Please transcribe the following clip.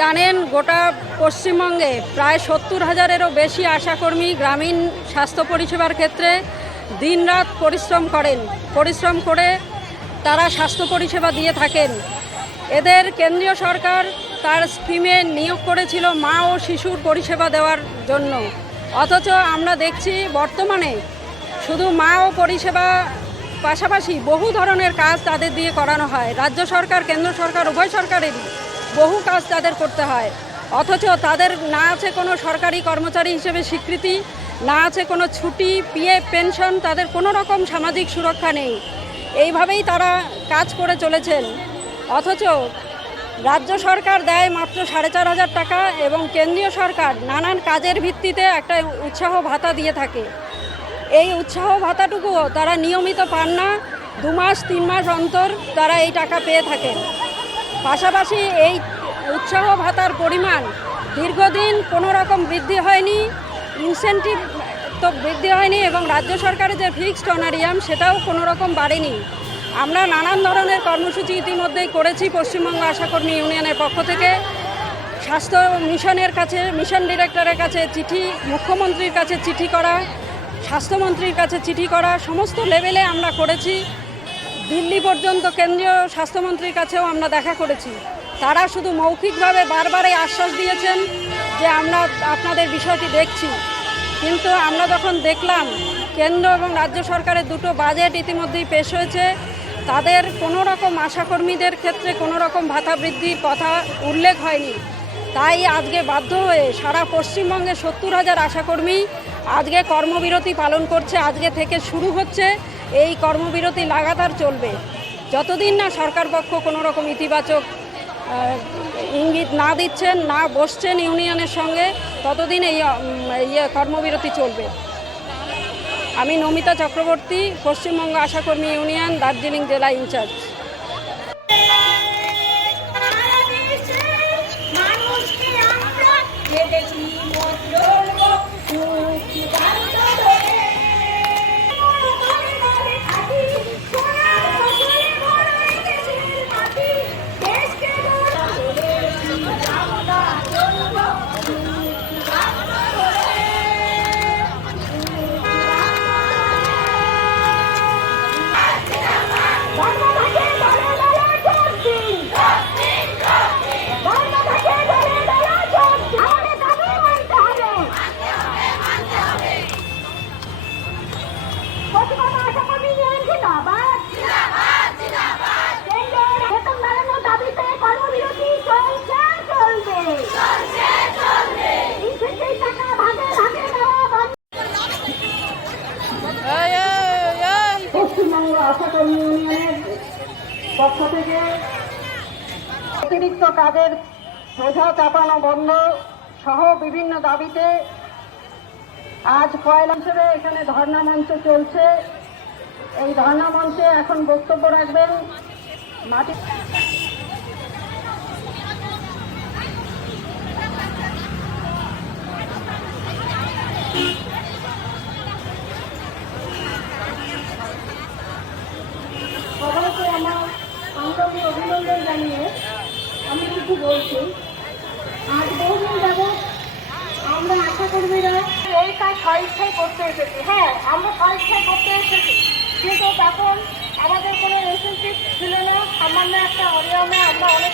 জানেন গোটা পশ্চিমবঙ্গে। প্রায় সত্তর হাজারেরও বেশি আশাকর্মী গ্রামীণ স্বাস্থ্য পরিষেবার ক্ষেত্রে দিনরাত পরিশ্রম করেন। পরিশ্রম করে তারা স্বাস্থ্য পরিষেবা দিয়ে থাকেন। এদের কেন্দ্রীয় সরকার তার স্কিমে নিয়োগ করেছিল মা ও শিশুর পরিষেবা দেওয়ার জন্য। অথচ আমরা দেখছি বর্তমানে শুধু মা ও পরিষেবা পাশাপাশি বহু ধরনের কাজ তাদের দিয়ে করানো হয়। রাজ্য সরকার, কেন্দ্র সরকার, উভয় সরকারেরই বহু কাজ তাদের করতে হয়। অথচ তাদের না আছে কোনো সরকারি কর্মচারী হিসেবে স্বীকৃতি, না আছে কোনো ছুটি, পিএ, পেনশন, তাদের কোনো রকম সামাজিক সুরক্ষা নেই। এইভাবেই তারা কাজ করে চলেছেন। অথচ রাজ্য সরকার দেয় মাত্র সাড়ে চার হাজার টাকা এবং কেন্দ্রীয় সরকার নানান কাজের ভিত্তিতে একটা উৎসাহ ভাতা দিয়ে থাকে। এই উৎসাহ ভাতাটুকুও তারা নিয়মিত পান না। দু মাস, তিন মাস অন্তর তারা এই টাকা পেয়ে থাকেন। পাশাপাশি এই উৎসাহ ভাতার পরিমাণ দীর্ঘদিন কোনো রকম বৃদ্ধি হয়নি ইনসেন্টিভ তো বৃদ্ধি হয়নি এবং রাজ্য সরকারের যে ফিক্সড অনারিয়াম সেটাও কোনো রকম বাড়েনি। আমরা নানান ধরনের কর্মসূচি ইতিমধ্যেই করেছি পশ্চিমবঙ্গ আশাকর্মী ইউনিয়নের পক্ষ থেকে। স্বাস্থ্য মিশনের কাছে, মিশন ডিরেক্টরের কাছে চিঠি, মুখ্যমন্ত্রীর কাছে চিঠি করা, স্বাস্থ্যমন্ত্রীর কাছে চিঠি করা, সমস্ত লেভেলে আমরা করেছি। দিল্লি পর্যন্ত কেন্দ্রীয় স্বাস্থ্যমন্ত্রীর কাছেও আমরা দেখা করেছি। তারা শুধু মৌখিকভাবে বারবার এই আশ্বাস দিয়েছেন যে আমরা আপনাদের বিষয়টি দেখছি। কিন্তু আমরা যখন দেখলাম কেন্দ্র এবং রাজ্য সরকারের দুটো বাজেট ইতিমধ্যেই পেশ হয়েছে, তাদের কোনো রকম আশাকর্মীদের ক্ষেত্রে কোনো রকম ভাতা বৃদ্ধির কথা উল্লেখ হয়নি। তাই আজকে বাধ্য হয়ে সারা পশ্চিমবঙ্গে সত্তর হাজার আশাকর্মী আজকে কর্মবিরতি পালন করছে, আজকে থেকে শুরু হচ্ছে। এই কর্মবিরতি লাগাতার চলবে। যতদিন না সরকার পক্ষ কোনো রকম ইতিবাচক ইঙ্গিত না দিচ্ছেন, না বসছেন ইউনিয়নের সঙ্গে, ততদিন এই ইয়ে কর্মবিরতি চলবে। আমি নমিতা চক্রবর্তী, পশ্চিমবঙ্গ আশাকর্মী ইউনিয়ন, দার্জিলিং জেলা ইনচার্জ। পশ্চিমবঙ্গ পক্ষ থেকে অতিরিক্ত কাজের বোঝা চাপানো বন্ধ সহ বিভিন্ন দাবিতে আজ পয়লা হিসেবে এখানে ধর্ণা মঞ্চ চলছে। এই ধর্ণা মঞ্চে এখন বক্তব্য রাখবেন মাটি অভিনন্দন জানিয়ে আমি কিছু বলছি, আজ বহুদিন যাব আমরা আশা কর্মীরা এই কাজ স্বেচ্ছায় করতে এসেছি। হ্যাঁ আমরা স্বেচ্ছায় করতে এসেছি। কিন্তু তখন আমাদের কোনো রিলেশনশিপ ছিল না। সামান্য একটা অনিয়মে আমরা অনেক